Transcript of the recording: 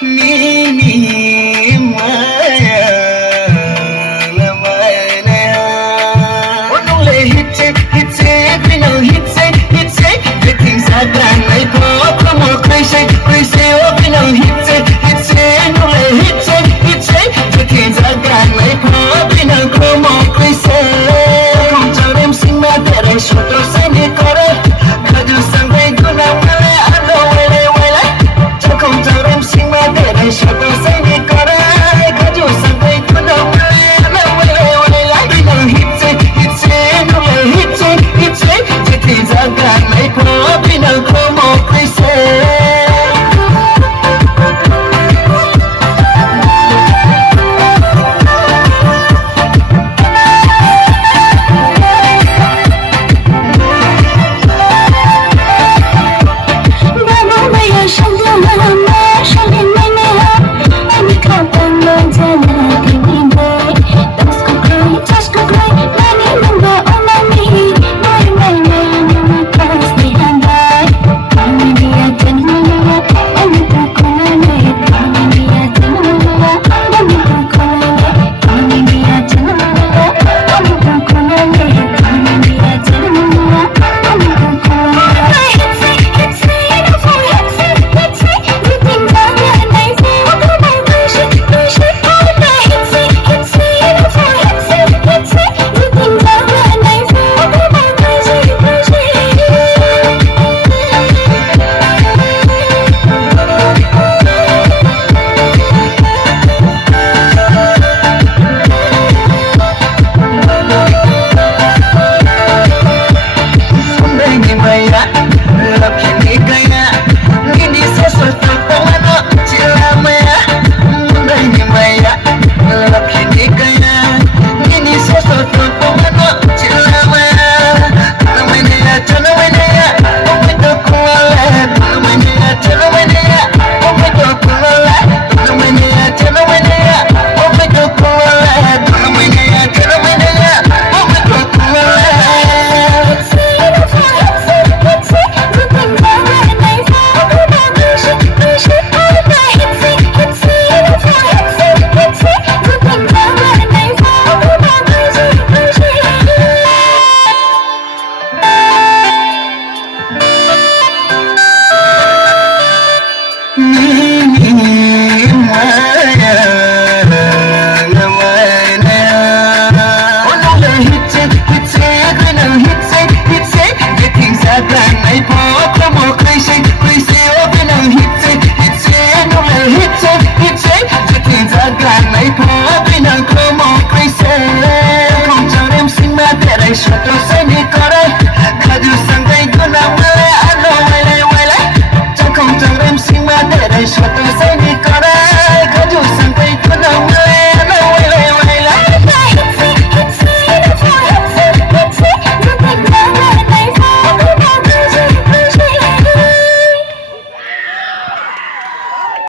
Nini Maya Lamaya Ono le hitse Pino hitse The things I done I go Come on crazy Oh Pino hitse No le hitse The things I done I go Pino come on crazy Come tell them sing my daddy Shut up sing it kore Kaju sangre guna wale Alo wale Come tell them sing my daddy Shut up sing it kore Kaju sangre guna wale Alo wale Pino hitse No le hitse The things I got my pop Pino come on crazy Shut